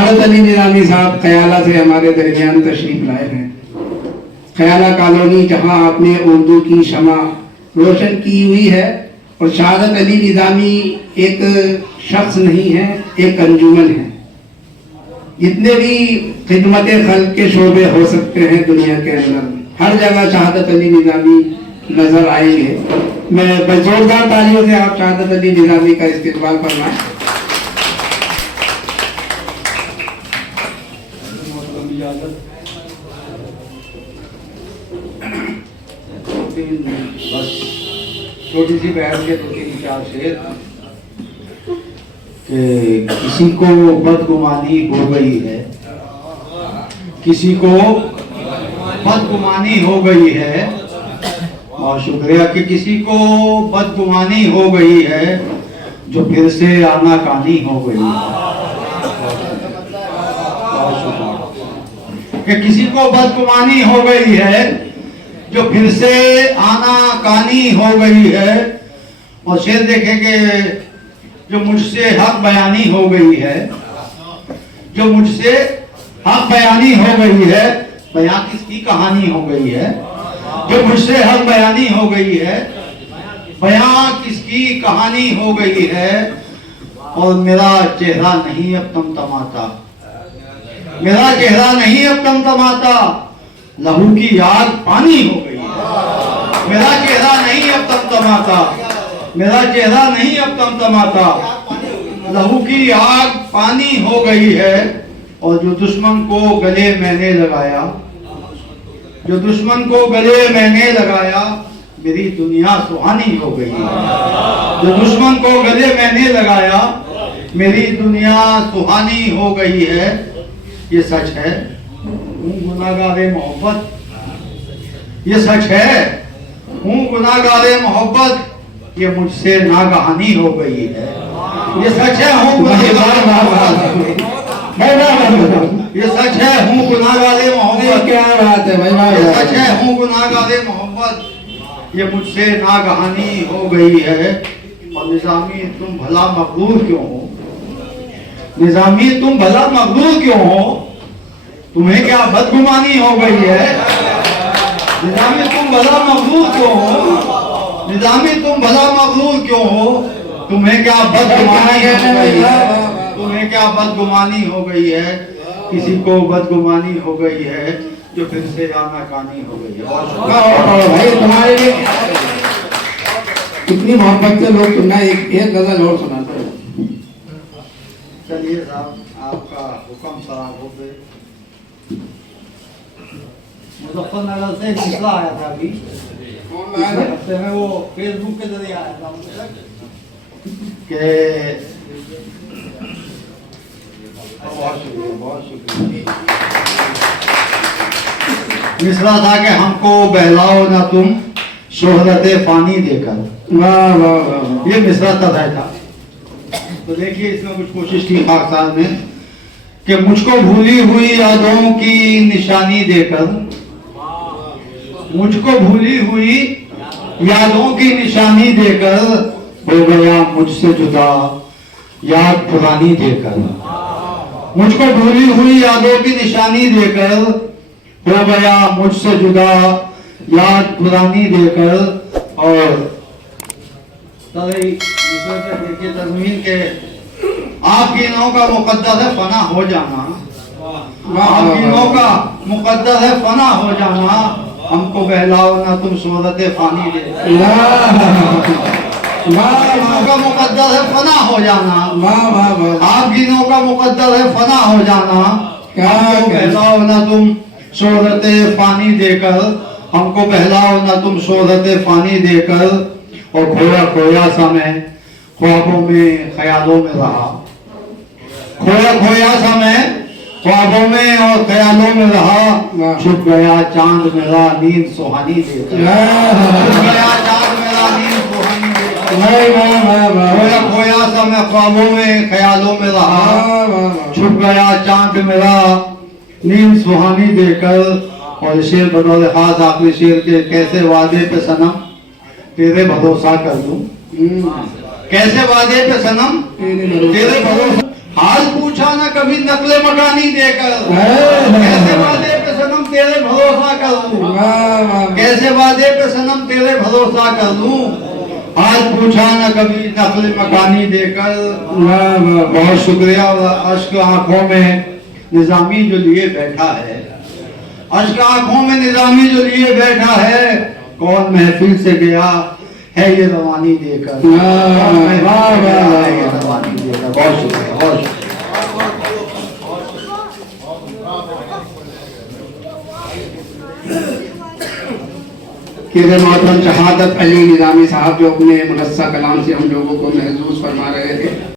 शहादत अली निज़ामी साहब ख़याला से हमारे दरमियान तशरीफ लाए हैं। ख़याला कॉलोनी जहां आपने उर्दू की शमा रोशन की हुई है। और शहादत अली निज़ामी एक शख्स नहीं है, एक अंजुमन है। जितने भी खिदमत खल्क़ के शोबे हो सकते हैं दुनिया के अंदर, हर जगह शहादत अली निज़ामी नजर आएंगे। मैं जोरदार तालियों से आप शहादत अली निज़ामी का इस्तेमाल फरमाएं। बस छोटी सी बहस के 2-3-4 शेर कि किसी को बदगुमानी हो गई है, किसी को बदगुमानी हो गई है। और शुक्रिया कि किसी को बदगुमानी हो गई है जो फिर से आनाकानी हो गई है। कि किसी को बदगुमानी हो गई है जो फिर से आनाकानी हो गई है। और शेर देखेंगे जो मुझसे हक बयानी हो गई है, जो मुझसे हक बयानी हो गई है। बयां किसकी कहानी हो गई है, जो मुझसे हक बयानी हो गई है। बयां किसकी कहानी हो गई है। और मेरा चेहरा नहीं अब तमतमाता, मेरा चेहरा नहीं अब तमतमाता, लहू की आग पानी हो गई है। मेरा चेहरा नहीं अब तमतमाता, मेरा चेहरा नहीं अब तमतमाता, लहू की आग पानी हो गई है। और जो दुश्मन को गले मैंने लगाया, जो दुश्मन को गले मैंने लगाया, मेरी दुनिया सुहानी हो गई है। जो दुश्मन को गले मैंने लगाया, मेरी दुनिया सुहानी हो गई है। ये सच है, हूँ गुनाहगारे मोहब्बत, ये सच है, हूँ गुनाहगारे मोहब्बत, ये मुझसे नागहानी हो गई है। ये सच है, हूँ गुनाहगारे मोहब्बत, ये सच है, हूँ गुनाहगारे मोहब्बत। क्या बात है भाई, ये सच है, हूँ गुनाहगारे मोहब्बत, ये मुझसे नागहानी हो गई है। और निज़ामी तुम भला मकरूर क्यों हो, निज़ामी तुम भला मकरूर क्यों हो, तुम्हें क्या बदगुमानी हो गई है। निज़ामी तुम भला मकरूर क्यों हो, निज़ामी तुम भला मकरूर क्यों हो, तुम्हें क्या बदगुमानी हो गई है, तुम्हें क्या बदगुमानी हो गई है। किसी को बदगुमानी हो गई है जो फिर से आनाकानी हो गई है। भाई तुम्हारे लिए कितनी मोहब्बत से लोग सुनना। एक गजल और सुनाते हैं। चलिए साहब, आपका हुक्म सलाम हो गए। मुजफ्फरनगर से निकला आया था अभी, हफ्ते में वो फेसबुक के जरिए आया था कि बहुत शुक्रिया, बहुत शुक्रिया। मिसरा था कि हमको बहलाओ ना तुम शोहरते फानी देकर। वाह वाह वाह, ये मिसरा तय था। तो देखिए इसमें कुछ कोशिश की खाक साहब ने कि मुझको भूली हुई यादों की निशानी देकर, मुझको भूली हुई यादों की निशानी देकर, हो गया मुझसे जुदा याद पुरानी देकर। मुझको भूली हुई यादों की निशानी देकर, हो गया मुझसे जुदा याद पुरानी देकर। और देखिए तज़मीन के आपकी नौ का मुकद्दर है फना हो जाना, आपकी नौ का मुकद्दर है फना हो जाना, हमको बहलाओ ना तुम सूरत फानी दे। आपकी का मुकद्दर है फना हो जाना, आपकी नौ का मुकद्दर है फना हो जाना, हमको बहलाओ ना तुम सूरत फानी देकर, हमको बहलाओ ना तुम सूरत फानी देकर। और खोया खोया सा मैं ख्वाबों में ख्यालों में रहा, खोया खोया सा मैं ख्वाबों में और ख्यालों में रहा। छुप गया चांद मेरा नींद सुहानी देकर, छुप गया चांद मेरा नींद सुहानी देकर। खोया खोया सा मैं ख्वाबों में ख्यालों में रहा, छुप गया चांद मेरा नींद सुहानी देकर। और शेर बतौर खास आखिरी शेर के, कैसे वादे पे सनम तेरे भरोसा कर दूं, कैसे वादे पे सनम तेरे भरोसा हाल पूछा ना कभी नकले मकानी देकर, है। कैसे वादे पे सनम तेरे भरोसा कर लूं, वाह वाह कैसे वादे पे सनम तेरे भरोसा कर लूं, हाल पूछा ना कभी नकले मकानी देकर। वाह वाह बहुत शुक्रिया। और अश्क आंखों में निजामी जो लिए बैठा है, अश्क आंखों में निजामी जो लिए बैठा है, कौन महफिल से गया है ये रवानी देकर, वाह, कौन महफिल वाह, से गया वाह, है ये वाह। रवानी देकर। बहुत शुक्रिया, बहुत शुक्रिया। किरे मोहतरम शहादत अली निजामी साहब जो अपने मुनस्सा कलाम से हम लोगों को महसूस फरमा रहे थे।